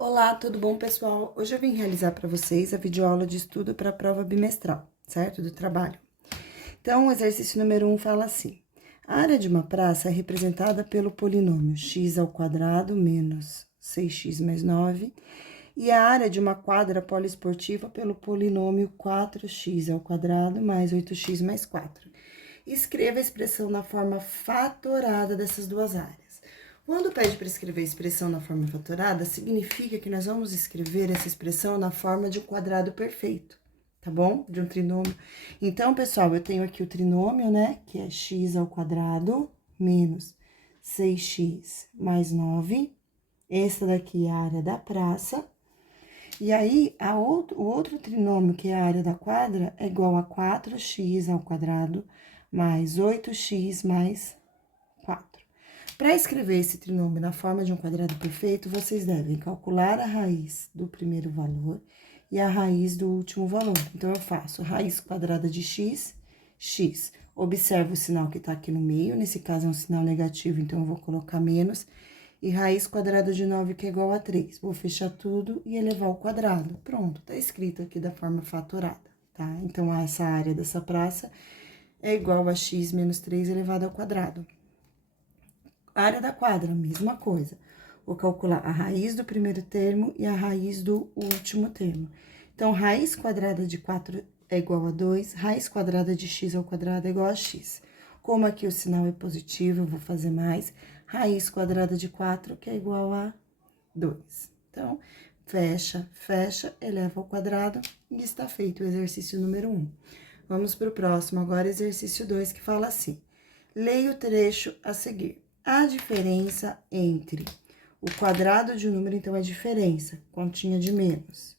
Olá, tudo bom, pessoal? Hoje eu vim realizar para vocês a videoaula de estudo para a prova bimestral, certo? Do trabalho. Então, o exercício número 1 fala assim: a área de uma praça é representada pelo polinômio x ao quadrado menos 6x mais 9, e a área de uma quadra poliesportiva pelo polinômio 4x ao quadrado mais 8x mais 4. Escreva a expressão na forma fatorada dessas duas áreas. Quando pede para escrever a expressão na forma fatorada, significa que nós vamos escrever essa expressão na forma de um quadrado perfeito, tá bom? De um trinômio. Então, pessoal, eu tenho aqui o trinômio, né? Que é x ao quadrado menos 6x mais 9. Essa daqui é a área da praça. E aí, o outro trinômio, que é a área da quadra, é igual a 4x ao quadrado mais 8x mais 4. Para escrever esse trinômio na forma de um quadrado perfeito, vocês devem calcular a raiz do primeiro valor e a raiz do último valor. Então, eu faço raiz quadrada de x, x. Observe o sinal que está aqui no meio, nesse caso é um sinal negativo, então eu vou colocar menos. E raiz quadrada de 9, que é igual a 3. Vou fechar tudo e elevar ao quadrado. Pronto, tá escrito aqui da forma fatorada, tá? Então, essa área dessa praça é igual a x menos 3 elevado ao quadrado. Área da quadra, mesma coisa. Vou calcular a raiz do primeiro termo e a raiz do último termo. Então, raiz quadrada de 4 é igual a 2, raiz quadrada de x ao quadrado é igual a x. Como aqui o sinal é positivo, eu vou fazer mais. Raiz quadrada de 4, que é igual a 2. Então, fecha, fecha, eleva ao quadrado e está feito o exercício número 1. Vamos para o próximo, agora exercício 2, que fala assim. Leia o trecho a seguir. A diferença entre o quadrado de um número, então, é diferença, continha de menos.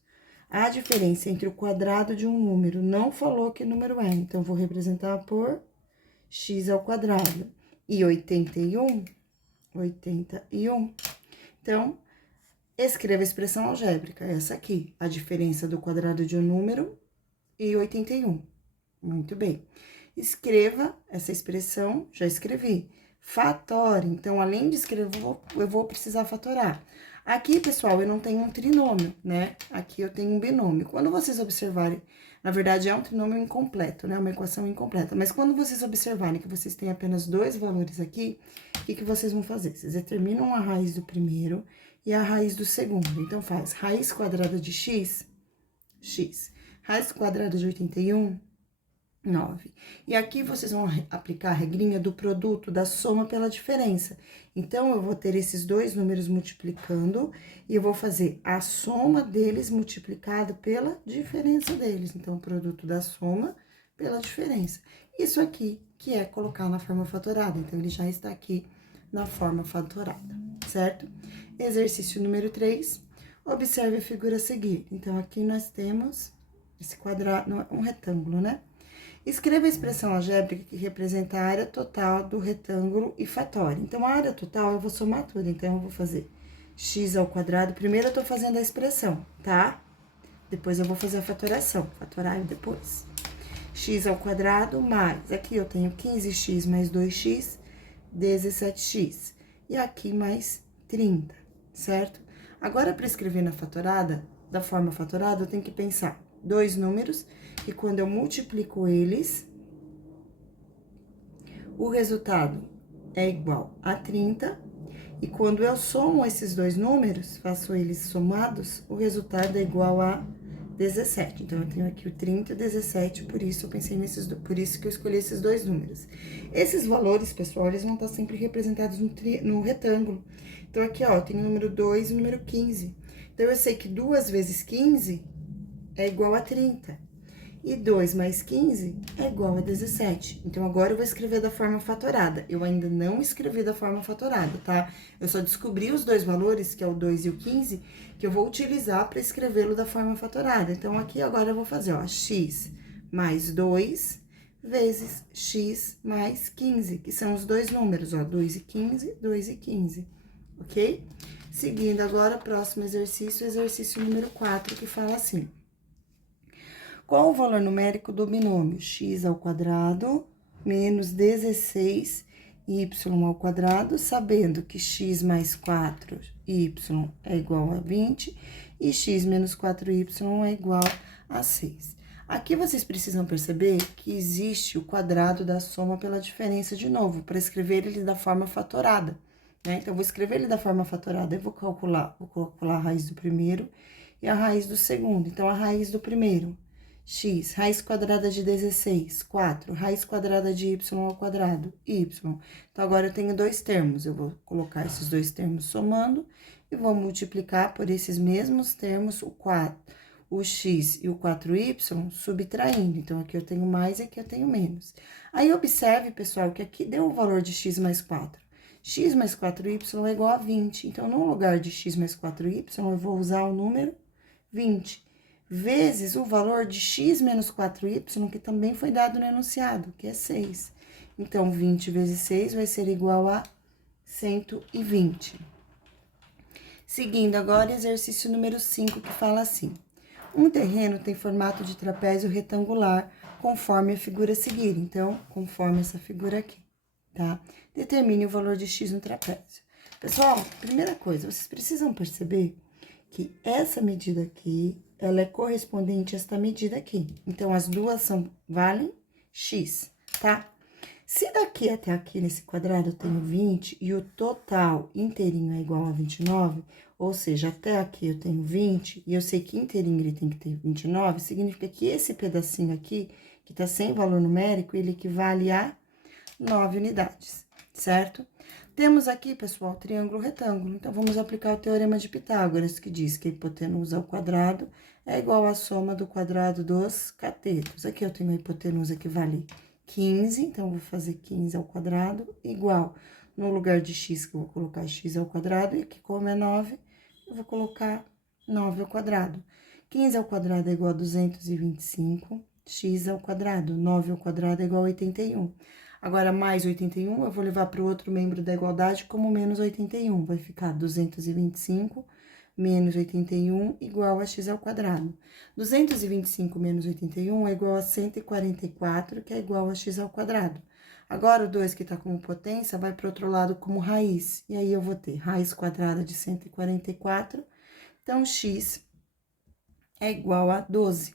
A diferença entre o quadrado de um número, não falou que número é, então, vou representar por x ao quadrado. E 81. Então, escreva a expressão algébrica, essa aqui, a diferença do quadrado de um número e 81. Muito bem. Escreva essa expressão, já escrevi. Fatore. Então, além de escrever, eu vou precisar fatorar. Aqui, pessoal, eu não tenho um trinômio, né? Aqui eu tenho um binômio. Quando vocês observarem, na verdade, é um trinômio incompleto, né? Uma equação incompleta. Mas quando vocês observarem que vocês têm apenas dois valores aqui, o que vocês vão fazer? Vocês determinam a raiz do primeiro e a raiz do segundo. Então, faz raiz quadrada de x, x. Raiz quadrada de 81, 9. E aqui vocês vão aplicar a regrinha do produto da soma pela diferença. Então, eu vou ter esses dois números multiplicando e eu vou fazer a soma deles multiplicado pela diferença deles. Então, o produto da soma pela diferença. Isso aqui que é colocar na forma fatorada. Então, ele já está aqui na forma fatorada, certo? Exercício número 3. Observe a figura a seguir. Então, aqui nós temos esse quadrado, um retângulo, né? Escreva a expressão algébrica que representa a área total do retângulo e fatore. Então, a área total eu vou somar tudo. Então, eu vou fazer x ao quadrado. Primeiro, eu tô fazendo a expressão, tá? Depois, eu vou fazer a fatoração. Fatorar depois. X ao quadrado mais... Aqui, eu tenho 15x mais 2x, 17x. E aqui, mais 30, certo? Agora, para escrever na fatorada, da forma fatorada, eu tenho que pensar dois números, e quando eu multiplico eles, o resultado é igual a 30, e quando eu somo esses dois números, faço eles somados, o resultado é igual a 17. Então, eu tenho aqui o 30 e o 17, por isso eu pensei nesses por isso que eu escolhi esses dois números. Esses valores, pessoal, eles vão estar sempre representados no retângulo. Então, aqui, ó, eu tenho o número 2 e o número 15. Então, eu sei que 2 vezes 15 é igual a 30. E 2 mais 15 é igual a 17. Então, agora eu vou escrever da forma fatorada. Eu ainda não escrevi da forma fatorada, tá? Eu só descobri os dois valores, que é o 2 e o 15, que eu vou utilizar para escrevê-lo da forma fatorada. Então, aqui agora eu vou fazer, ó, x mais 2 vezes x mais 15, que são os dois números, ó, 2 e 15, 2 e 15, ok? Seguindo agora, próximo exercício número 4, que fala assim. Qual o valor numérico do binômio x ao quadrado menos 16 y ao quadrado, sabendo que x mais 4y é igual a 20 e x menos 4y é igual a 6. Aqui vocês precisam perceber que existe o quadrado da soma pela diferença de novo, para escrever ele da forma fatorada, né? Então, vou escrever ele da forma fatorada, eu vou calcular a raiz do primeiro e a raiz do segundo. Então, a raiz do primeiro, x, raiz quadrada de 16, 4, raiz quadrada de y ao quadrado, y. Então, agora eu tenho dois termos, eu vou colocar esses dois termos somando e vou multiplicar por esses mesmos termos o x e o 4y subtraindo. Então, aqui eu tenho mais e aqui eu tenho menos. Aí, observe, pessoal, que aqui deu o valor de x mais 4. X mais 4y é igual a 20. Então, no lugar de x mais 4y, eu vou usar o número 20. Vezes o valor de x menos 4y, que também foi dado no enunciado, que é 6. Então, 20 vezes 6 vai ser igual a 120. Seguindo agora, exercício número 5, que fala assim. Um terreno tem formato de trapézio retangular, conforme a figura a seguir. Então, conforme essa figura aqui, tá? Determine o valor de x no trapézio. Pessoal, primeira coisa, vocês precisam perceber que essa medida aqui, ela é correspondente a esta medida aqui. Então, as duas valem x, tá? Se daqui até aqui, nesse quadrado, eu tenho 20 e o total inteirinho é igual a 29, ou seja, até aqui eu tenho 20 e eu sei que inteirinho ele tem que ter 29, significa que esse pedacinho aqui, que tá sem valor numérico, ele equivale a 9 unidades, certo? Temos aqui, pessoal, triângulo retângulo. Então, vamos aplicar o teorema de Pitágoras, que diz que a hipotenusa ao quadrado é igual à soma do quadrado dos catetos. Aqui eu tenho a hipotenusa que vale 15, então, eu vou fazer 15 ao quadrado, igual, no lugar de x, que eu vou colocar x ao quadrado, e aqui, como é 9, eu vou colocar 9 ao quadrado. 15 ao quadrado é igual a 225, x ao quadrado. 9 ao quadrado é igual a 81. Agora, mais 81, eu vou levar para o outro membro da igualdade como menos 81. Vai ficar 225 menos 81 igual a x ao quadrado. 225 menos 81 é igual a 144, que é igual a x ao quadrado. Agora, o 2 que está como potência vai para o outro lado como raiz. E aí, eu vou ter raiz quadrada de 144. Então, x é igual a 12.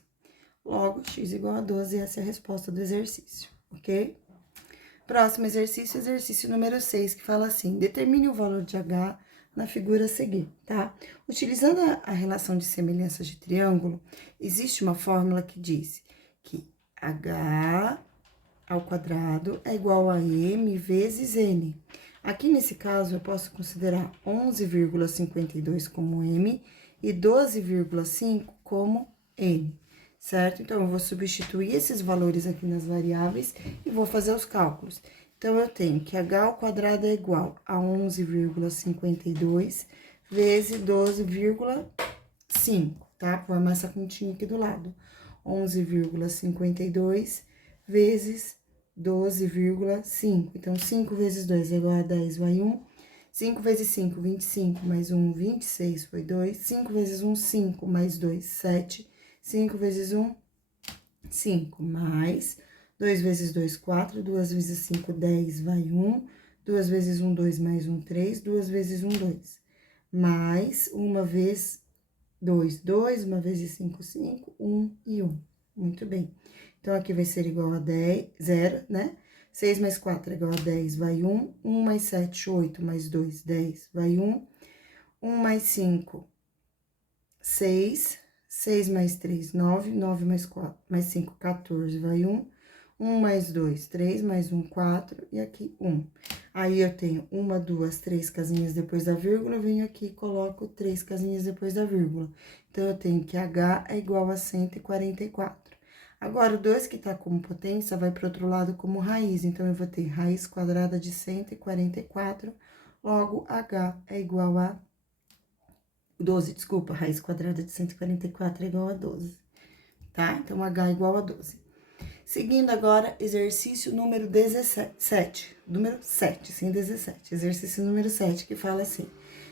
Logo, x igual a 12, essa é a resposta do exercício, ok? Próximo exercício, exercício número 6, que fala assim, determine o valor de H na figura a seguir, tá? Utilizando a relação de semelhança de triângulo, existe uma fórmula que diz que H ao quadrado é igual a M vezes N. Aqui, nesse caso, eu posso considerar 11,52 como M e 12,5 como N. Certo? Então, eu vou substituir esses valores aqui nas variáveis e vou fazer os cálculos. Então, eu tenho que h ao quadrado é igual a 11,52 vezes 12,5, tá? Vou armar essa continha aqui do lado. 11,52 vezes 12,5. Então, 5 vezes 2 é igual a 10, vai 1. 5 vezes 5, 25, mais 1, 26, foi 2. 5 vezes 1, 5, mais 2, 7. 5 vezes 1, 5, mais 2 vezes 2, 4, 2 vezes 5, 10, vai 1, 2 vezes 1, 2, mais 1, 3, 2 vezes 1, 2, mais 1 vez 2, 2, 1 vezes 5, 5, 1 e 1. Muito bem. Então, aqui vai ser igual a 10, 0, né? 6 mais 4 é igual a 10, vai 1, 1 mais 7, 8, mais 2, 10, vai 1, 1 mais 5, 6, 6 mais 3, 9, 9 mais 4, mais 5, 14, vai 1, 1 mais 2, 3, mais 1, 4, e aqui 1. Aí, eu tenho 1, 2, 3 casinhas depois da vírgula, eu venho aqui e coloco 3 casinhas depois da vírgula. Então, eu tenho que H é igual a 144. Agora, o 2 que tá como potência vai para o outro lado como raiz, então, eu vou ter raiz quadrada de 144, logo, H é igual a 12, desculpa, raiz quadrada de 144 é igual a 12, tá? Então, H é igual a 12. Seguindo agora, exercício número 17, número 7, sim, 17. Exercício número 7, que fala assim,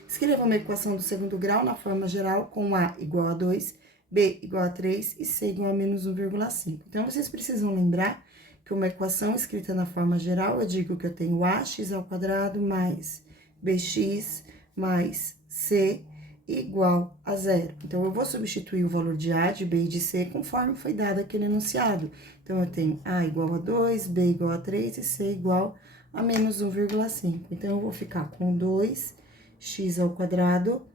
escreva uma equação do segundo grau na forma geral com A igual a 2, B igual a 3 e C igual a menos 1,5. Então, vocês precisam lembrar que Porque uma equação escrita na forma geral, eu digo que eu tenho ax ao quadrado mais bx mais c igual a zero. Então, eu vou substituir o valor de a, de b e de c conforme foi dado aquele enunciado. Então, eu tenho a igual a 2, b igual a 3 e c igual a menos 1,5. Então, eu vou ficar com 2x ao quadrado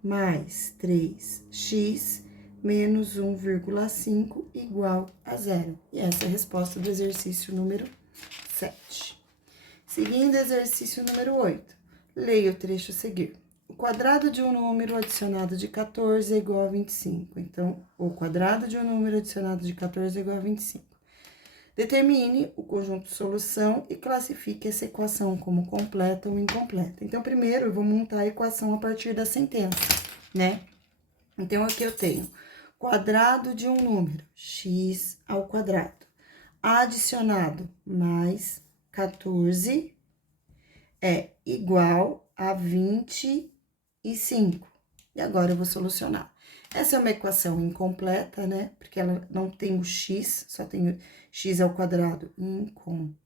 mais 3x menos 1,5 igual a zero. E essa é a resposta do exercício número 7. Seguindo, exercício número 8. Leia o trecho a seguir. O quadrado de um número adicionado de 14 é igual a 25. Então, o quadrado de um número adicionado de 14 é igual a 25. Determine o conjunto solução e classifique essa equação como completa ou incompleta. Então, primeiro, eu vou montar a equação a partir da sentença, né? Então, aqui eu tenho quadrado de um número, x ao quadrado, adicionado mais 14 é igual a 25. E agora eu vou solucionar. Essa é uma equação incompleta, né? Porque ela não tem o x, só tem o x ao quadrado incompleta.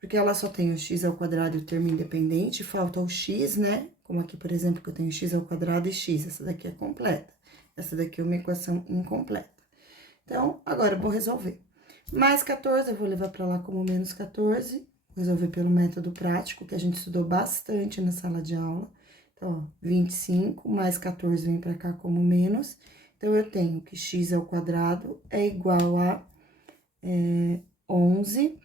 Porque ela só tem o x ao quadrado e o termo independente, falta o x, né? Como aqui, por exemplo, que eu tenho x ao quadrado e x. Essa daqui é completa. Essa daqui é uma equação incompleta. Então, agora eu vou resolver. Mais 14, eu vou levar para lá como menos 14. Resolver pelo método prático, que a gente estudou bastante na sala de aula. Então, ó, 25 mais 14 vem para cá como menos. Então, eu tenho que x ao quadrado é igual a 11.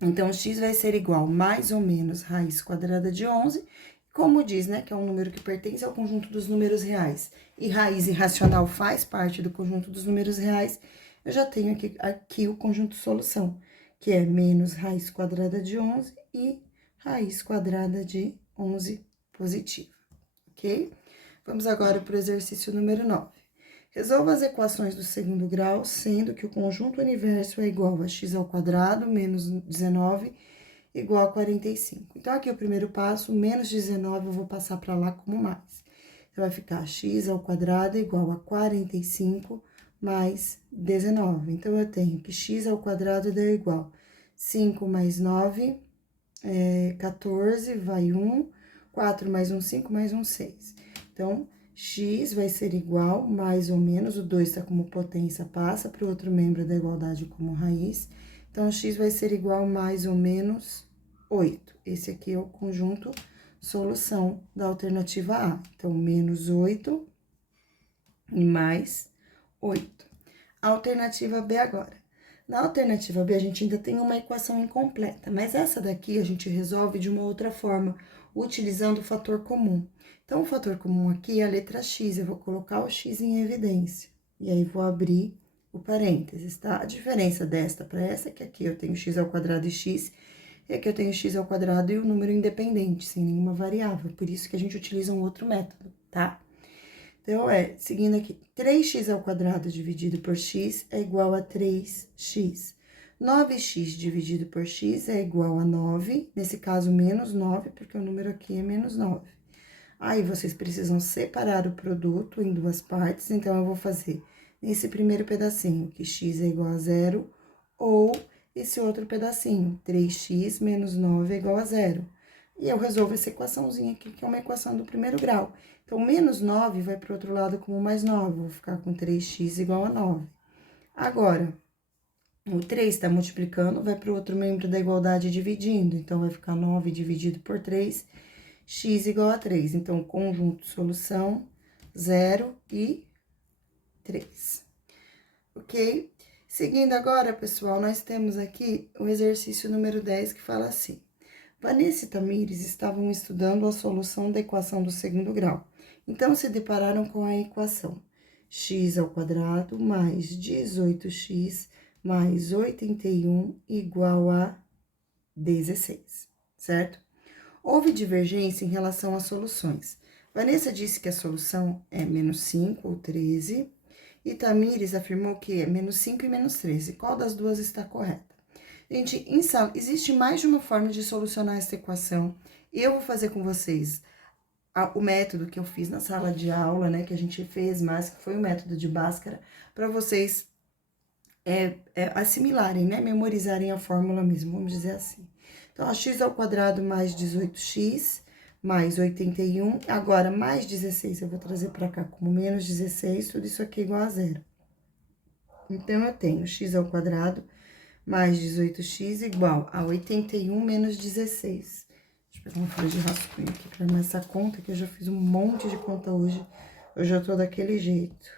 Então, x vai ser igual mais ou menos raiz quadrada de 11. Como diz, né, que é um número que pertence ao conjunto dos números reais. E raiz irracional faz parte do conjunto dos números reais. Eu já tenho aqui o conjunto solução, que é menos raiz quadrada de 11 e raiz quadrada de 11 positiva, ok? Vamos agora para o exercício número 9. Resolva as equações do segundo grau, sendo que o conjunto universo é igual a x ao quadrado menos 19 igual a 45. Então, aqui o primeiro passo, menos 19, eu vou passar para lá como mais. Então, vai ficar x ao quadrado igual a 45 mais 19. Então, eu tenho que x ao quadrado deu igual 5 mais 9, 14, vai 1, 4 mais 1, 5, mais 1, 6. Então, x vai ser igual, mais ou menos, o 2 está como potência, passa para o outro membro da igualdade como raiz. Então, x vai ser igual mais ou menos 8. Esse aqui é o conjunto solução da alternativa A. Então, menos 8 e mais 8. A alternativa B agora. Na alternativa B, a gente ainda tem uma equação incompleta, mas essa daqui a gente resolve de uma outra forma, utilizando o fator comum. Então, o fator comum aqui é a letra x, eu vou colocar o x em evidência. E aí, vou abrir o parênteses, tá? A diferença desta para essa é que aqui eu tenho x ao quadrado e x, e aqui eu tenho x ao quadrado e o número independente, sem nenhuma variável. Por isso que a gente utiliza um outro método, tá? Então, seguindo aqui, 3x ao quadrado dividido por x é igual a 3x. 9x dividido por x é igual a 9, nesse caso, menos 9, porque o número aqui é menos 9. Aí, vocês precisam separar o produto em duas partes, então, eu vou fazer nesse primeiro pedacinho, que x é igual a 0, ou esse outro pedacinho, 3x menos 9 é igual a 0. E eu resolvo essa equaçãozinha aqui, que é uma equação do primeiro grau. Então, menos 9 vai para o outro lado como mais 9, vou ficar com 3x igual a 9. Agora, o 3 está multiplicando, vai para o outro membro da igualdade dividindo. Então, vai ficar 9 dividido por 3, x igual a 3. Então, conjunto solução 0 e 3. Ok? Seguindo agora, pessoal, nós temos aqui o exercício número 10, que fala assim. Vanessa e Tamires estavam estudando a solução da equação do segundo grau. Então, se depararam com a equação x ao quadrado mais 18x mais 81 igual a 16, certo? Houve divergência em relação às soluções. Vanessa disse que a solução é menos 5 ou 13, e Tamires afirmou que é menos 5 e menos 13. Qual das duas está correta? Gente, existe mais de uma forma de solucionar essa equação. Eu vou fazer com vocês o método que eu fiz na sala de aula, né, que a gente fez mais, que foi o método de Bhaskara, para vocês assimilarem, né? Memorizarem a fórmula mesmo, vamos dizer assim. Então, x ao quadrado mais 18x mais 81. Agora, mais 16, eu vou trazer para cá como menos 16, tudo isso aqui é igual a zero. Então, eu tenho x ao quadrado mais 18x igual a 81 menos 16. Deixa eu pegar uma folha de rascunho aqui para armar essa conta, que eu já fiz um monte de conta hoje. Hoje eu tô daquele jeito.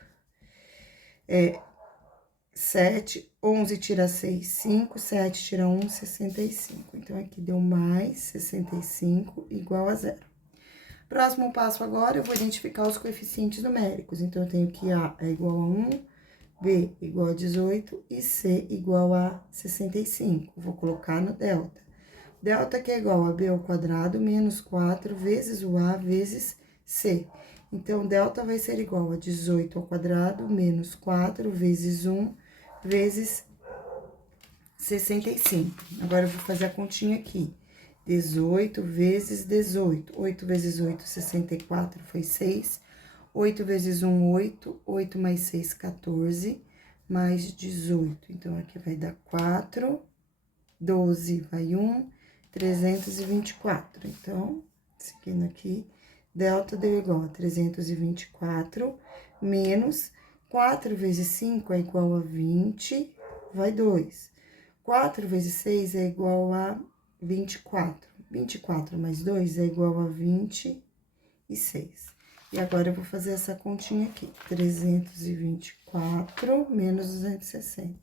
7, 11 tira 6, 5, 7 tira 1, 65. Então, aqui deu mais 65 igual a zero. Próximo passo agora, eu vou identificar os coeficientes numéricos. Então, eu tenho que A é igual a 1, B igual a 18 e C igual a 65. Vou colocar no delta. Delta que é igual a B ao quadrado menos 4 vezes o A vezes C. Então, delta vai ser igual a 18 ao quadrado menos 4 vezes 1 vezes 65. Agora, eu vou fazer a continha aqui. 18 vezes 18. 8 vezes 8, 64, foi 6. 8 vezes 1, 8. 8 mais 6, 14. Mais 18. Então, aqui vai dar 4. 12 vai 1. 324. Então, seguindo aqui, delta deu igual a 324 menos 4 vezes 5 é igual a 20, vai 2. 4 vezes 6 é igual a 24. 24 mais 2 é igual a 26. E agora, eu vou fazer essa continha aqui. 324 menos 260.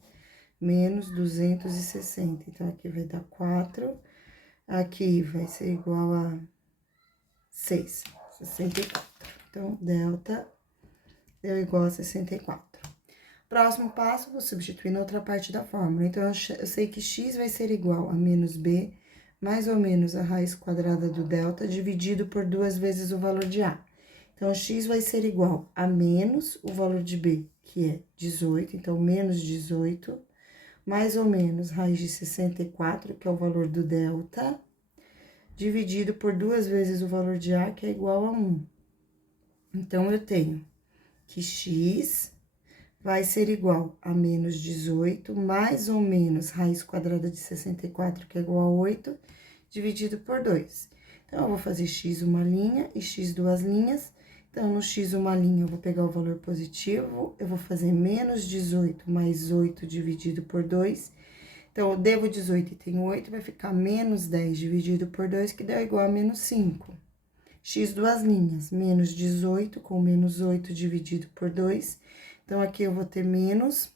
Menos 260. Então, aqui vai dar 4. Aqui vai ser igual a 6, 64. Então, delta deu igual a 64. Próximo passo, vou substituir na outra parte da fórmula. Então, eu sei que x vai ser igual a menos b, mais ou menos a raiz quadrada do delta, dividido por 2 vezes o valor de a. Então, x vai ser igual a menos o valor de b, que é 18, então, menos 18, mais ou menos raiz de 64, que é o valor do delta, dividido por 2 vezes o valor de a, que é igual a 1. Então, eu tenho que x vai ser igual a menos 18, mais ou menos raiz quadrada de 64, que é igual a 8, dividido por 2. Então, eu vou fazer x uma linha e x duas linhas. Então, no x uma linha, eu vou pegar o valor positivo, eu vou fazer menos 18 mais 8 dividido por 2. Então, eu devo 18 e tenho 8, vai ficar menos 10 dividido por 2, que dá igual a menos 5. X duas linhas, menos 18 com menos 8 dividido por 2. Então, aqui eu vou ter menos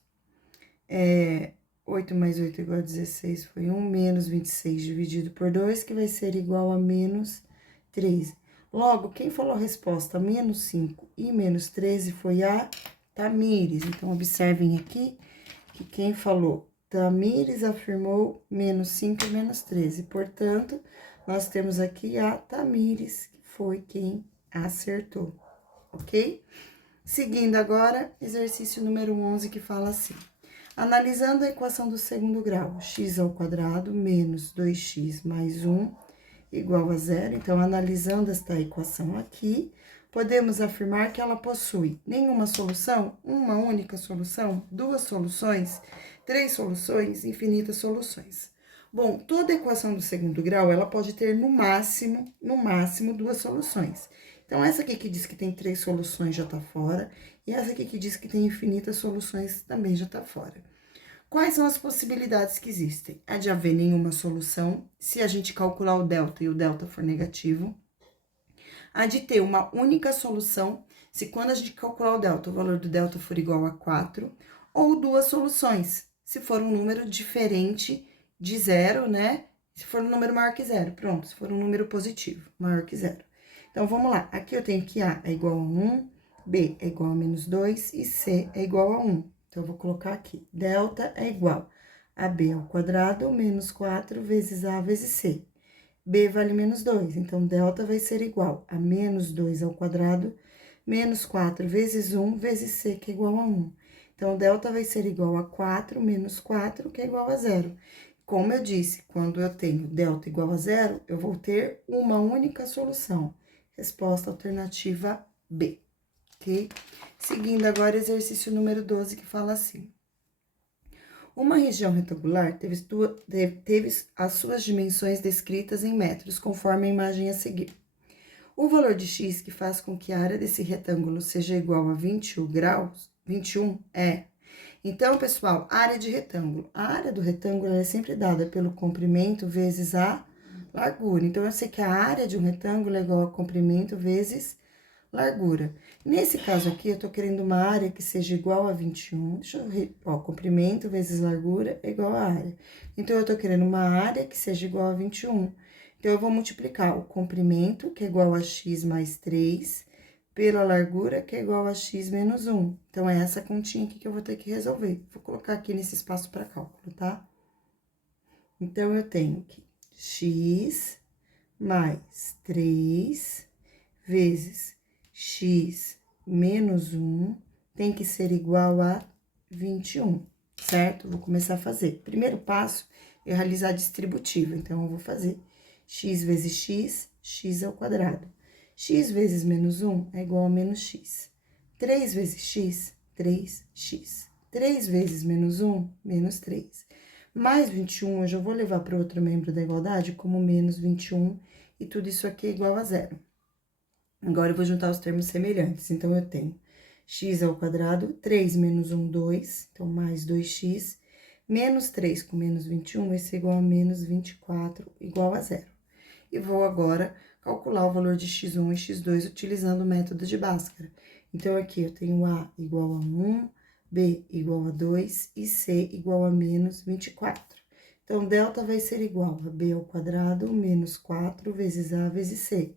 8 mais 8 igual a 16, foi 1, menos 26 dividido por 2, que vai ser igual a menos 13. Logo, quem falou a resposta menos 5 e menos 13 foi a Tamires. Então, observem aqui que quem falou Tamires afirmou menos 5 e menos 13. Portanto, nós temos aqui a Tamires, que foi quem acertou, ok? Seguindo agora, exercício número 11, que fala assim. Analisando a equação do segundo grau, x ao quadrado menos 2x mais 1 igual a zero. Então, analisando esta equação aqui, podemos afirmar que ela possui nenhuma solução, uma única solução, duas soluções, três soluções, infinitas soluções. Bom, toda equação do segundo grau, ela pode ter no máximo, duas soluções. Então, essa aqui que diz que tem três soluções já tá fora, e essa aqui que diz que tem infinitas soluções também já tá fora. Quais são as possibilidades que existem? A de haver nenhuma solução, se a gente calcular o delta e o delta for negativo. A de ter uma única solução, se quando a gente calcular o delta, o valor do delta for igual a 4. Ou duas soluções, se for um número diferente de zero, né? Se for um número maior que zero, pronto, se for um número positivo, maior que zero. Então, vamos lá. Aqui eu tenho que A é igual a 1, B é igual a menos 2 e C é igual a 1. Então, eu vou colocar aqui. Delta é igual a B ao quadrado menos 4 vezes A vezes C. B vale menos 2, então, delta vai ser igual a menos 2 ao quadrado menos 4 vezes 1 vezes C, que é igual a 1. Então, delta vai ser igual a 4 menos 4, que é igual a 0. Como eu disse, quando eu tenho delta igual a 0, eu vou ter uma única solução. Resposta alternativa B, ok? Seguindo agora, exercício número 12, que fala assim. Uma região retangular teve as suas dimensões descritas em metros, conforme a imagem a seguir. O valor de x que faz com que a área desse retângulo seja igual a 21 graus, 21 é... Então, pessoal, área de retângulo. A área do retângulo é sempre dada pelo comprimento vezes a largura. Então, eu sei que a área de um retângulo é igual a comprimento vezes largura. Nesse caso aqui, eu tô querendo uma área que seja igual a 21. Deixa eu ver, ó, comprimento vezes largura é igual a área. Então, eu tô querendo uma área que seja igual a 21. Então, eu vou multiplicar o comprimento, que é igual a x mais 3, pela largura, que é igual a x menos 1. Então, é essa continha aqui que eu vou ter que resolver. Vou colocar aqui nesse espaço para cálculo, tá? Então, eu tenho que x mais 3 vezes x menos 1 tem que ser igual a 21, certo? Vou começar a fazer. Primeiro passo é realizar a distributiva. Então, eu vou fazer x vezes x, x ao quadrado. X vezes menos 1 é igual a menos x. 3 vezes x, 3x. 3 vezes menos 1, menos 3. Mais 21, eu já vou levar para outro membro da igualdade como menos 21, e tudo isso aqui é igual a zero. Agora, eu vou juntar os termos semelhantes. Então, eu tenho x ao quadrado, 3 menos 1, 2, então, mais 2x, menos 3 com menos 21 vai ser igual a menos 24, igual a zero. E vou agora calcular o valor de x1 e x2 utilizando o método de Bhaskara. Então, aqui eu tenho A igual a 1, B igual a 2 e C igual a menos 24. Então, delta vai ser igual a B ao quadrado menos 4 vezes A vezes C.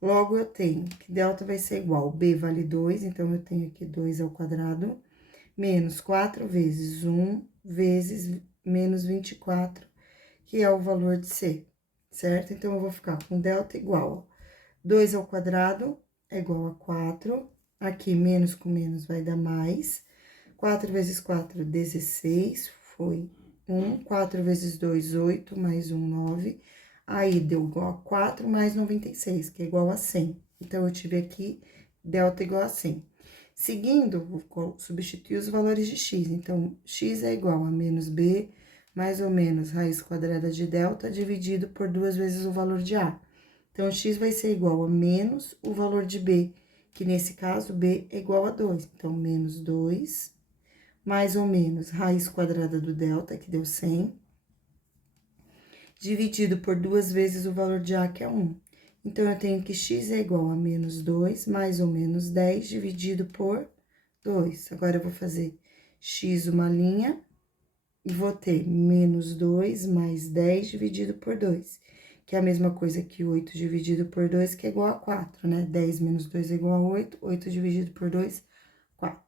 Logo, eu tenho que delta vai ser igual, B vale 2, então, eu tenho aqui 2 ao quadrado, menos 4 vezes 1 vezes menos 24, que é o valor de C, certo? Então, eu vou ficar com delta igual a 2 ao quadrado é igual a 4, aqui menos com menos vai dar mais, 4 vezes 4, 16, foi 1, 4 vezes 2, 8, mais 1, 9, aí deu igual a 4 mais 96, que é igual a 100. Então, eu tive aqui delta igual a 100. Seguindo, vou substituir os valores de x. Então, x é igual a menos b, mais ou menos raiz quadrada de delta, dividido por 2 vezes o valor de a. Então, x vai ser igual a menos o valor de b, que nesse caso, b é igual a 2. Então, menos 2, mais ou menos raiz quadrada do delta, que deu 100, dividido por 2 vezes o valor de a, que é 1. Então, eu tenho que x é igual a menos 2, mais ou menos 10, dividido por 2. Agora, eu vou fazer x uma linha, e vou ter menos 2 mais 10 dividido por 2, que é a mesma coisa que 8 dividido por 2, que é igual a 4, né? 10 menos 2 é igual a 8, 8 dividido por 2, 4.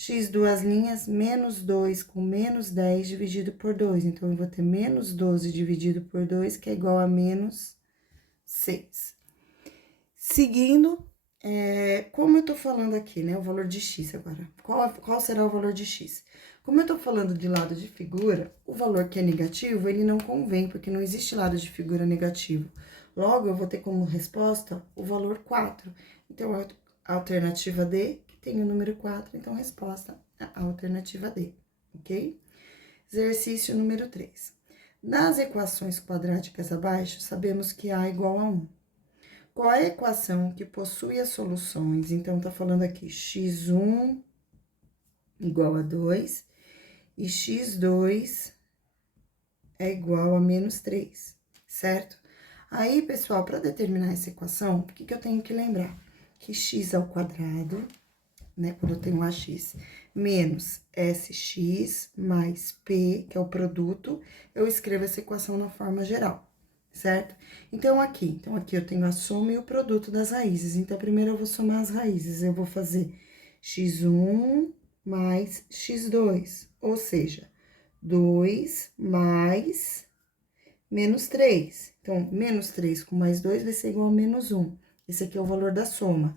X duas linhas, menos 2 com menos 10 dividido por 2. Então, eu vou ter menos 12 dividido por 2, que é igual a menos 6. Seguindo, como eu tô falando aqui, né, o valor de x agora. Qual será o valor de x? Como eu tô falando de lado de figura, o valor que é negativo, ele não convém, porque não existe lado de figura negativo. Logo, eu vou ter como resposta o valor 4. Então, a alternativa D, que tem o número 4, então, resposta a alternativa D, ok? Exercício número 3. Das equações quadráticas abaixo, sabemos que A é igual a 1. Qual é a equação que possui as soluções? Então, tá falando aqui, x1 igual a 2 e x2 é igual a menos 3, certo? Aí, pessoal, para determinar essa equação, o que eu tenho que lembrar? Que x ao quadrado, né, quando eu tenho ax, menos sx mais p, que é o produto, eu escrevo essa equação na forma geral, certo? Então, aqui eu tenho a soma e o produto das raízes. Então, primeiro eu vou somar as raízes. Eu vou fazer x1 mais x2, ou seja, 2 mais menos 3. Então, menos 3 com mais 2 vai ser igual a menos 1. Esse aqui é o valor da soma.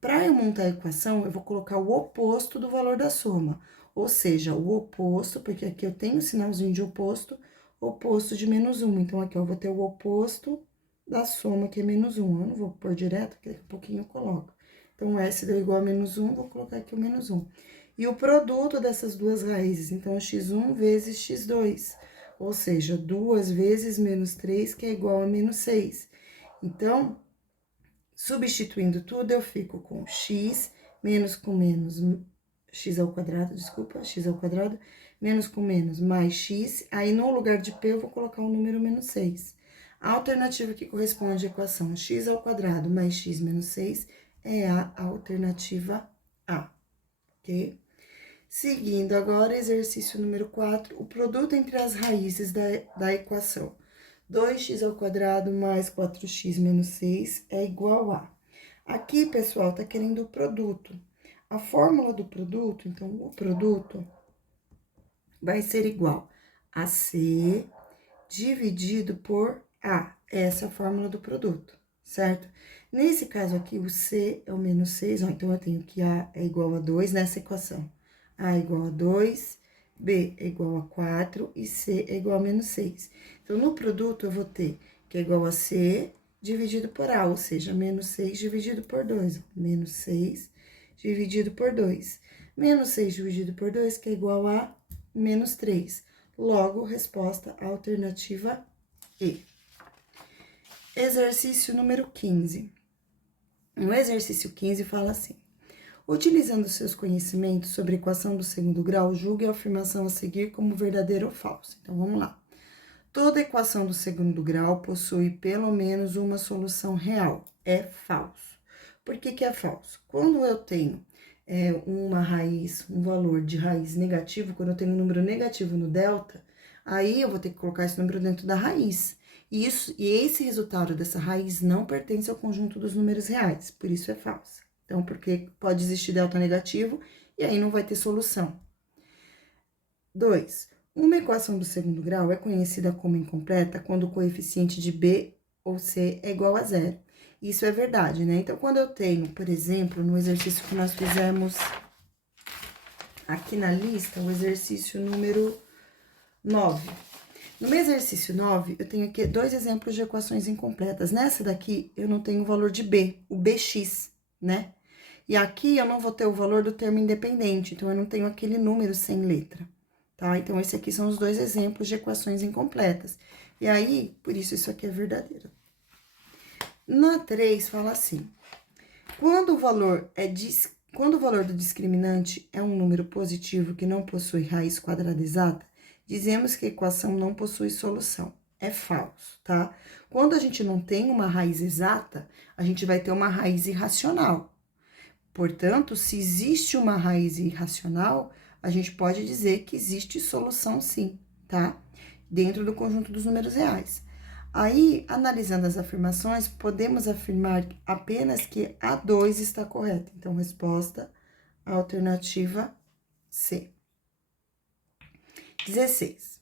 Para eu montar a equação, eu vou colocar o oposto do valor da soma. Ou seja, o oposto, porque aqui eu tenho o sinalzinho de oposto de menos 1. Então, aqui eu vou ter o oposto da soma, que é menos 1. Eu não vou pôr direto, porque daqui a pouquinho eu coloco. Então, S deu igual a menos 1, vou colocar aqui o menos 1. e o produto dessas duas raízes. Então, x1 vezes x2, ou seja, 2 vezes menos 3, que é igual a menos 6. Então, substituindo tudo, eu fico com x, menos com menos, x ao quadrado, desculpa, x ao quadrado, menos com menos, mais x, aí no lugar de p eu vou colocar o número menos 6. A alternativa que corresponde à equação x ao quadrado mais x menos 6 é a alternativa A, ok? Seguindo agora, exercício número 4, o produto entre as raízes da equação 2x ao quadrado mais 4x menos 6 é igual a... Aqui, pessoal, tá querendo o produto. A fórmula do produto, então, o produto vai ser igual a C dividido por A. Essa é a fórmula do produto, certo? Nesse caso aqui, o C é o menos 6, ó, então eu tenho que A é igual a 2 nessa equação. A é igual a 2, B é igual a 4 e C é igual a menos 6. Então, no produto, eu vou ter que é igual a C dividido por A, ou seja, menos 6 dividido por 2. Ó, menos 6 dividido por 2. Menos 6 dividido por 2, que é igual a menos 3. Logo, resposta alternativa E. Exercício número 15. No exercício 15 fala assim: utilizando seus conhecimentos sobre a equação do segundo grau, julgue a afirmação a seguir como verdadeira ou falsa. Então, vamos lá. Toda equação do segundo grau possui pelo menos uma solução real. É falso. Por que que é falso? Quando eu tenho uma raiz, um valor de raiz negativo, quando eu tenho um número negativo no delta, aí eu vou ter que colocar esse número dentro da raiz. E esse resultado dessa raiz não pertence ao conjunto dos números reais, por isso é falso. Então, porque pode existir delta negativo e aí não vai ter solução. 2. Uma equação do segundo grau é conhecida como incompleta quando o coeficiente de B ou C é igual a zero. Isso é verdade, né? Então, quando eu tenho, por exemplo, no exercício que nós fizemos aqui na lista, o exercício número 9. No meu exercício 9, eu tenho aqui 2 exemplos de equações incompletas. Nessa daqui, eu não tenho o valor de B, o BX, né? E aqui eu não vou ter o valor do termo independente, então eu não tenho aquele número sem letra, tá? Então, esse aqui são os 2 exemplos de equações incompletas. E aí, por isso aqui é verdadeiro. Na 3, fala assim: quando o valor do discriminante é um número positivo que não possui raiz quadrada exata, dizemos que a equação não possui solução. É falso, tá? Quando a gente não tem uma raiz exata, a gente vai ter uma raiz irracional. Portanto, se existe uma raiz irracional, a gente pode dizer que existe solução sim, tá? Dentro do conjunto dos números reais. Aí, analisando as afirmações, podemos afirmar apenas que a 2 está correta. Então, resposta alternativa C. 16.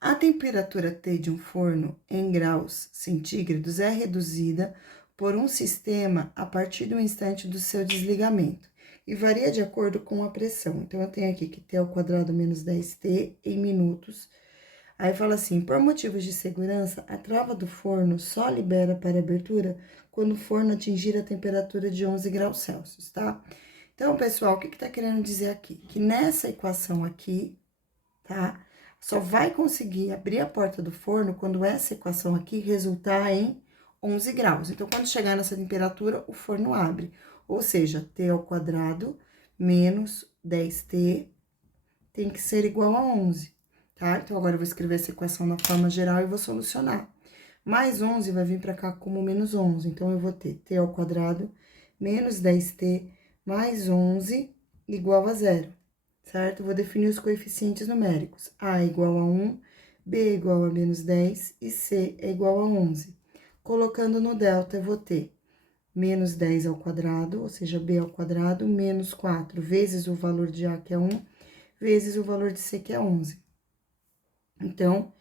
A temperatura T de um forno em graus centígrados é reduzida por um sistema a partir do instante do seu desligamento e varia de acordo com a pressão. Então, eu tenho aqui que T ao quadrado menos 10T em minutos. Aí fala assim: por motivos de segurança, a trava do forno só libera para abertura quando o forno atingir a temperatura de 11 graus Celsius, tá? Então, pessoal, o que tá querendo dizer aqui? Que nessa equação aqui, tá? Só vai conseguir abrir a porta do forno quando essa equação aqui resultar em 11 graus. Então, quando chegar nessa temperatura, o forno abre. Ou seja, T ao quadrado menos 10T tem que ser igual a 11. Tá? Então, agora eu vou escrever essa equação na forma geral e vou solucionar. Mais 11 vai vir para cá como menos 11. Então, eu vou ter T ao quadrado menos 10T mais 11 igual a zero, certo? Vou definir os coeficientes numéricos. A é igual a 1, B é igual a menos 10 e C é igual a 11. Colocando no delta, eu vou ter menos 10 ao quadrado, ou seja, B ao quadrado, menos 4 vezes o valor de A, que é 1, vezes o valor de C, que é 11. Então,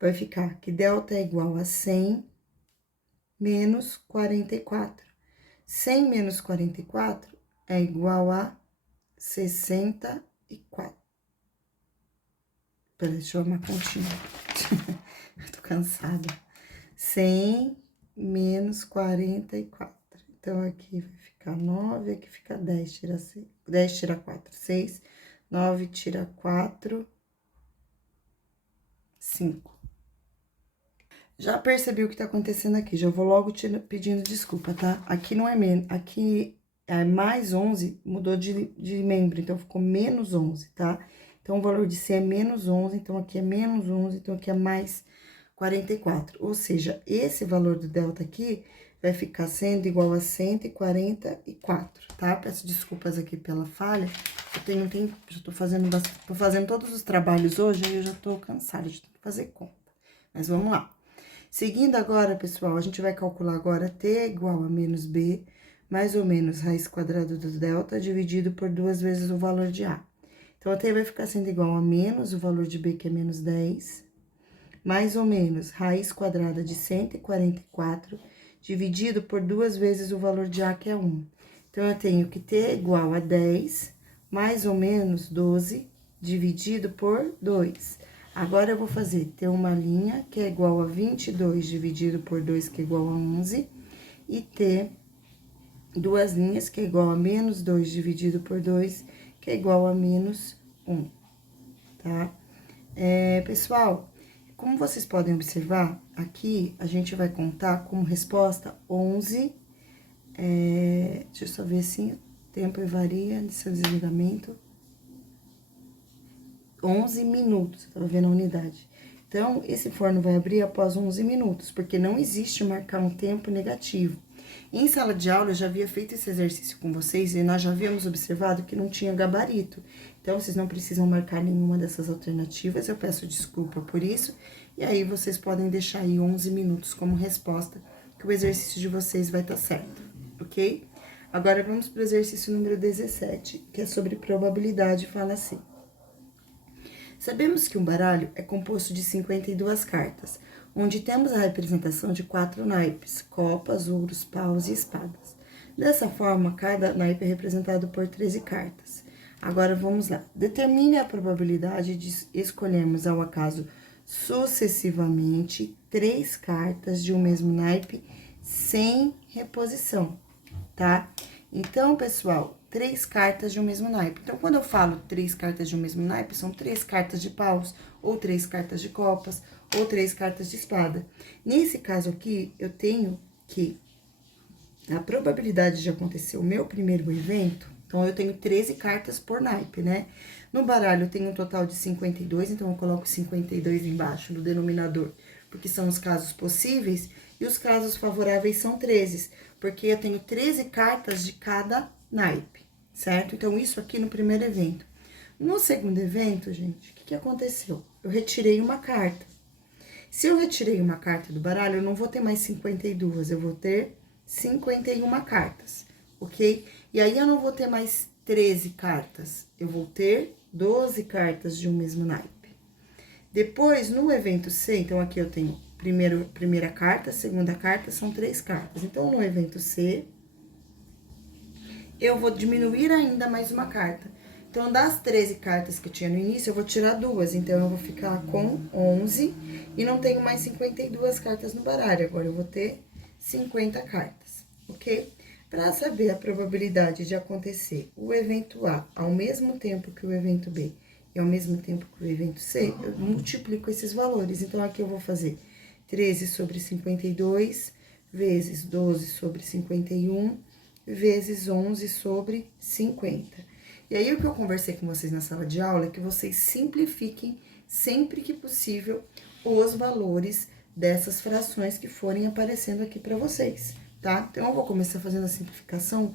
vai ficar que delta é igual a 100 menos 44. 100 menos 44 é igual a 64. Peraí, deixa eu arrumar a continha. Eu tô cansada. 100 menos 44. Então, aqui vai ficar 9, aqui fica 10, tira 6. 10 tira 4, 6. 9 tira 4, 5. Já percebi o que tá acontecendo aqui, já vou logo pedindo desculpa, tá? Aqui não é menos, aqui é mais 11, mudou de membro, então ficou menos 11, tá? Então, o valor de C é menos 11, então aqui é menos 11, então aqui é mais 44. Ou seja, esse valor do delta aqui vai ficar sendo igual a 144, tá? Peço desculpas aqui pela falha, eu tenho tempo, já tô fazendo todos os trabalhos hoje, aí eu já tô cansada de fazer conta. Mas vamos lá. Seguindo agora, pessoal, a gente vai calcular agora t é igual a menos b, mais ou menos raiz quadrada do delta, dividido por 2 vezes o valor de a. Então, a t vai ficar sendo igual a menos o valor de b, que é menos 10, mais ou menos raiz quadrada de 144, dividido por 2 vezes o valor de a, que é 1. Então, eu tenho que t é igual a 10, mais ou menos 12, dividido por 2. Agora, eu vou fazer ter uma linha que é igual a 22 dividido por 2, que é igual a 11, e ter duas linhas que é igual a menos 2 dividido por 2, que é igual a menos 1, tá? Pessoal, como vocês podem observar, aqui a gente vai contar como resposta 11, deixa eu só ver assim, o tempo varia de seu desligamento. 11 minutos, tava vendo a unidade. Então, esse forno vai abrir após 11 minutos, porque não existe marcar um tempo negativo. Em sala de aula, eu já havia feito esse exercício com vocês e nós já havíamos observado que não tinha gabarito. Então, vocês não precisam marcar nenhuma dessas alternativas, eu peço desculpa por isso. E aí, vocês podem deixar aí 11 minutos como resposta, que o exercício de vocês vai estar certo, ok? Agora, vamos para o exercício número 17, que é sobre probabilidade, fala assim. Sabemos que um baralho é composto de 52 cartas, onde temos a representação de 4 naipes, copas, ouros, paus e espadas. Dessa forma, cada naipe é representado por 13 cartas. Agora, vamos lá. Determine a probabilidade de escolhermos ao acaso sucessivamente 3 cartas de um mesmo naipe sem reposição, tá? Então, pessoal, 3 cartas de um mesmo naipe. Então, quando eu falo 3 cartas de um mesmo naipe, são 3 cartas de paus, ou 3 cartas de copas, ou 3 cartas de espada. Nesse caso aqui, eu tenho que a probabilidade de acontecer o meu primeiro evento, então, eu tenho 13 cartas por naipe, né? No baralho, eu tenho um total de 52, então, eu coloco 52 embaixo no denominador, porque são os casos possíveis, e os casos favoráveis são 13, porque eu tenho 13 cartas de cada naipe, certo? Então, isso aqui no primeiro evento. No segundo evento, gente, o que aconteceu? Eu retirei uma carta. Se eu retirei uma carta do baralho, eu não vou ter mais 52, eu vou ter 51 cartas, ok? E aí, eu não vou ter mais 13 cartas, eu vou ter 12 cartas de um mesmo naipe. Depois, no evento C, então, aqui eu tenho primeira carta, segunda carta, são 3 cartas. Então, no evento C, eu vou diminuir ainda mais uma carta. Então, das 13 cartas que eu tinha no início, eu vou tirar 2. Então, eu vou ficar com 11 e não tenho mais 52 cartas no baralho. Agora, eu vou ter 50 cartas, ok? Para saber a probabilidade de acontecer o evento A ao mesmo tempo que o evento B e ao mesmo tempo que o evento C, eu multiplico esses valores. Então, aqui eu vou fazer 13 sobre 52 vezes 12 sobre 51 vezes 11 sobre 50. E aí, o que eu conversei com vocês na sala de aula é que vocês simplifiquem, sempre que possível, os valores dessas frações que forem aparecendo aqui para vocês, tá? Então, eu vou começar fazendo a simplificação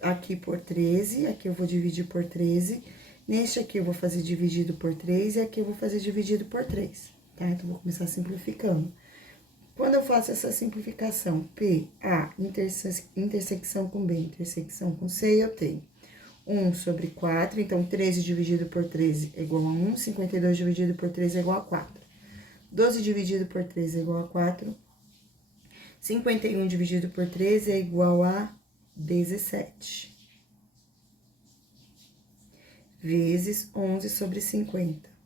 aqui por 13, aqui eu vou dividir por 13, neste aqui eu vou fazer dividido por 3 e aqui eu vou fazer dividido por 3, tá? Então, eu vou começar simplificando. Quando eu faço essa simplificação, P, A, intersecção com B, intersecção com C, eu tenho 1 sobre 4, então 13 dividido por 13 é igual a 1, 52 dividido por 13 é igual a 4. 12 dividido por 13 é igual a 4. 51 dividido por 13 é igual a 17. Vezes 11 sobre 50.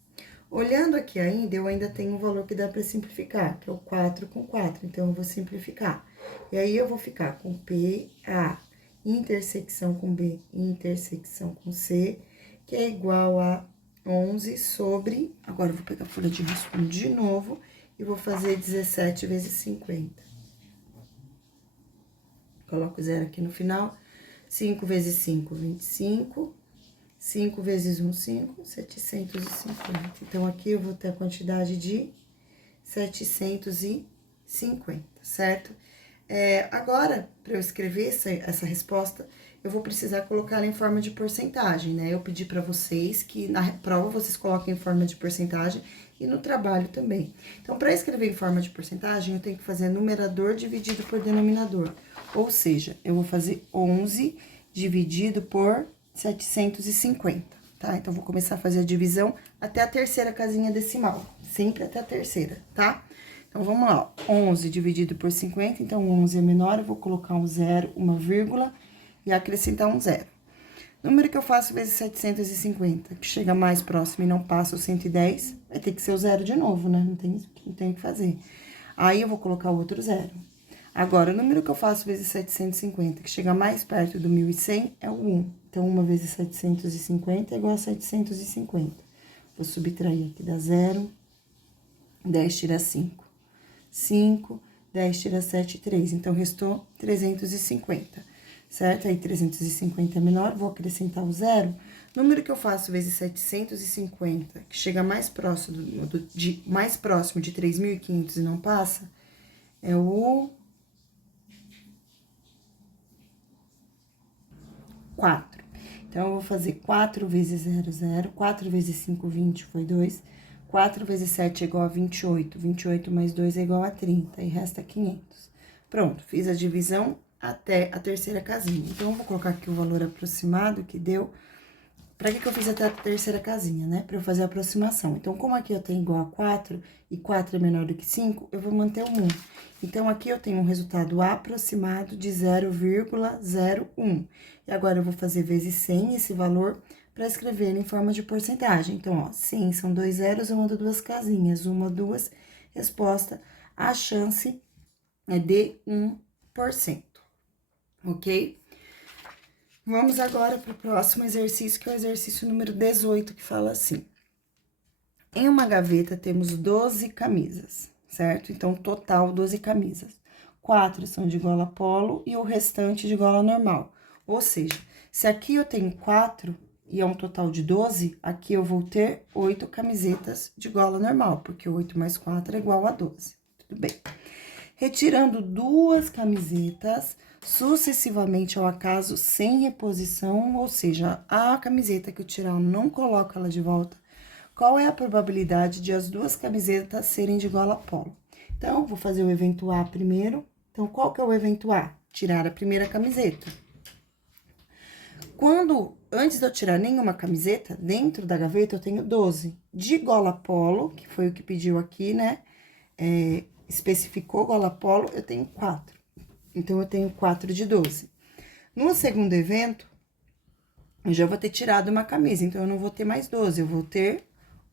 Olhando aqui ainda, eu ainda tenho um valor que dá para simplificar, que é o 4 com 4. Então, eu vou simplificar. E aí, eu vou ficar com P, A, intersecção com B, intersecção com C, que é igual a 11 sobre... Agora, eu vou pegar a folha de rascunho de novo e vou fazer 17 vezes 50. Coloco zero aqui no final. 5 vezes 5, 25. 5 vezes 1, 5, 750. Então, aqui eu vou ter a quantidade de 750, certo? Agora, para eu escrever essa resposta, eu vou precisar colocar ela em forma de porcentagem, né? Eu pedi para vocês que na prova vocês coloquem em forma de porcentagem e no trabalho também. Então, para escrever em forma de porcentagem, eu tenho que fazer numerador dividido por denominador. Ou seja, eu vou fazer 11 dividido por 750, tá? Então, vou começar a fazer a divisão até a terceira casinha decimal, sempre até a terceira, tá? Então, vamos lá, 11 dividido por 50, então, 11 é menor, eu vou colocar um zero, uma vírgula e acrescentar um zero. Número que eu faço vezes 750, que chega mais próximo e não passa o 110, vai ter que ser o zero de novo, né? Não tem o que fazer. Aí, eu vou colocar o outro zero. Agora, o número que eu faço vezes 750, que chega mais perto do 1.100, é o 1. Então, 1 vezes 750 é igual a 750. Vou subtrair aqui, dá 0, 10 tira 5. 5, 10 tira 7, 3. Então, restou 350, certo? Aí, 350 é menor, vou acrescentar o zero. Número que eu faço vezes 750, que chega mais próximo mais próximo de 3.500 e não passa, é o 4. Então, eu vou fazer 4 vezes 0, 0. 4 vezes 5, 20, foi 2. 4 vezes 7 é igual a 28. 28 mais 2 é igual a 30. E resta 500. Pronto, fiz a divisão até a terceira casinha. Então, eu vou colocar aqui o valor aproximado que deu. Pra que eu fiz até a terceira casinha, né? Pra eu fazer a aproximação. Então, como aqui eu tenho igual a 4 e 4 é menor do que 5, eu vou manter o 1. Então, aqui eu tenho um resultado aproximado de 0,01. E agora, eu vou fazer vezes 100 esse valor para escrever em forma de porcentagem. Então, ó, 100 são 2 zeros, eu mando 2 casinhas. 1, 2, resposta. A chance é de 1%, ok? Vamos agora para o próximo exercício, que é o exercício número 18, que fala assim. Em uma gaveta temos 12 camisas, certo? Então, total 12 camisas. 4 são de gola polo e o restante de gola normal. Ou seja, se aqui eu tenho 4 e é um total de 12, aqui eu vou ter 8 camisetas de gola normal, porque 8 mais 4 é igual a 12. Tudo bem. Retirando 2 camisetas sucessivamente ao acaso, sem reposição, ou seja, a camiseta que eu tirar, eu não coloco ela de volta. Qual é a probabilidade de as 2 camisetas serem de gola polo? Então, vou fazer o evento A primeiro. Então, qual que é o evento A? Tirar a primeira camiseta. Antes de eu tirar nenhuma camiseta, dentro da gaveta eu tenho 12. De gola polo, que foi o que pediu aqui, né? Especificou gola polo, eu tenho 4. Então, eu tenho 4 de 12. No segundo evento, eu já vou ter tirado uma camisa, então, eu não vou ter mais 12, eu vou ter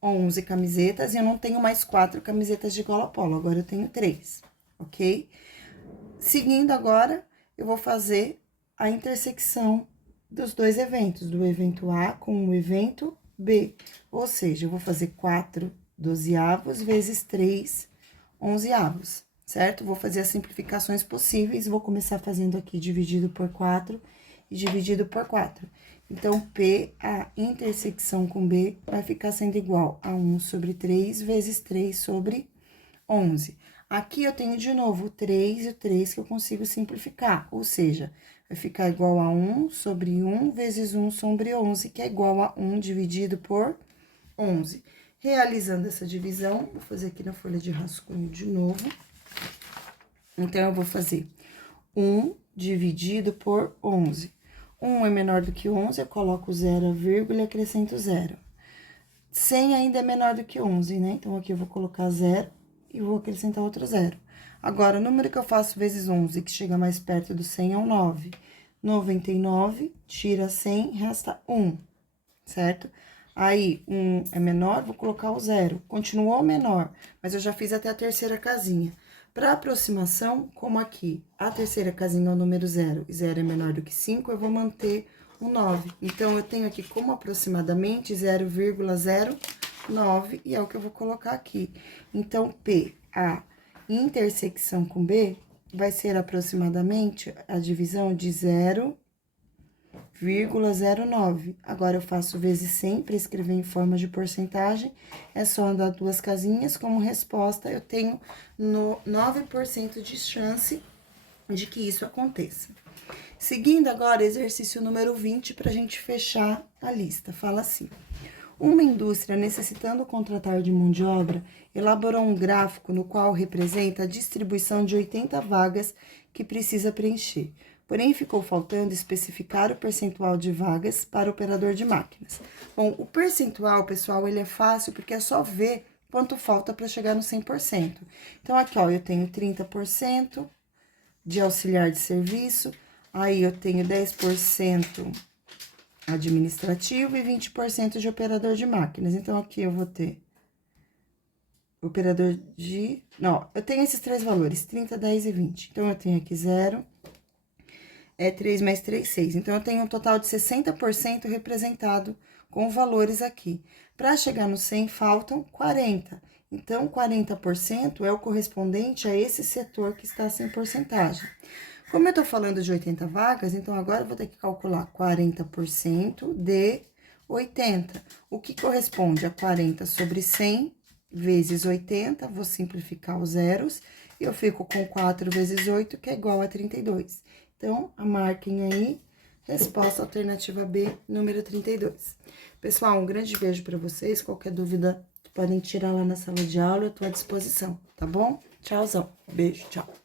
11 camisetas e eu não tenho mais 4 camisetas de gola polo, agora eu tenho 3, ok? Seguindo agora, eu vou fazer a intersecção dos 2 eventos, do evento A com o evento B. Ou seja, eu vou fazer 4 dozeavos vezes 3 onzeavos, certo? Vou fazer as simplificações possíveis, vou começar fazendo aqui dividido por 4 e dividido por 4. Então, P, a intersecção com B, vai ficar sendo igual a 1 sobre 3 vezes 3 sobre 11. Aqui eu tenho de novo o 3 e o 3 que eu consigo simplificar, ou seja, vai ficar igual a 1 sobre 1 vezes 1 sobre 11, que é igual a 1 dividido por 11. Realizando essa divisão, vou fazer aqui na folha de rascunho de novo. Então, eu vou fazer 1 dividido por 11. 1 é menor do que 11, eu coloco 0, vírgula e acrescento 0. 100 ainda é menor do que 11, né? Então, aqui eu vou colocar 0 e vou acrescentar outro 0. Agora, o número que eu faço vezes 11, que chega mais perto do 100, é o 9. 99, tira 100, resta 1, certo? Aí, 1 é menor, vou colocar o 0. Continuou menor, mas eu já fiz até a terceira casinha. Para aproximação, como aqui a terceira casinha é o número 0 e 0 é menor do que 5, eu vou manter um 9. Então, eu tenho aqui como aproximadamente 0,09 e é o que eu vou colocar aqui. Então, P, a intersecção com B, vai ser aproximadamente a divisão de 0,09. Agora, eu faço vezes 100 para escrever em forma de porcentagem. É só andar 2 casinhas. Como resposta, eu tenho 9% de chance de que isso aconteça. Seguindo agora, exercício número 20, para a gente fechar a lista. Fala assim: uma indústria necessitando contratar de mão de obra elaborou um gráfico no qual representa a distribuição de 80 vagas que precisa preencher. Porém, ficou faltando especificar o percentual de vagas para o operador de máquinas. Bom, o percentual, pessoal, ele é fácil porque é só ver quanto falta para chegar no 100%. Então, aqui, ó, eu tenho 30% de auxiliar de serviço, aí eu tenho 10% administrativo e 20% de operador de máquinas. Então, aqui eu vou ter operador de... Não, eu tenho esses 3 valores, 30, 10 e 20. Então, eu tenho aqui 0, 3 mais 3, 6. Então, eu tenho um total de 60% representado com valores aqui. Para chegar no 100, faltam 40. Então, 40% é o correspondente a esse setor que está sem porcentagem. Como eu tô falando de 80 vagas, então agora eu vou ter que calcular 40% de 80, o que corresponde a 40 sobre 100 vezes 80, vou simplificar os zeros, e eu fico com 4 vezes 8, que é igual a 32. Então, marquem aí, resposta alternativa B, número 32. Pessoal, um grande beijo para vocês, qualquer dúvida podem tirar lá na sala de aula, eu tô à disposição, tá bom? Tchauzão, beijo, tchau.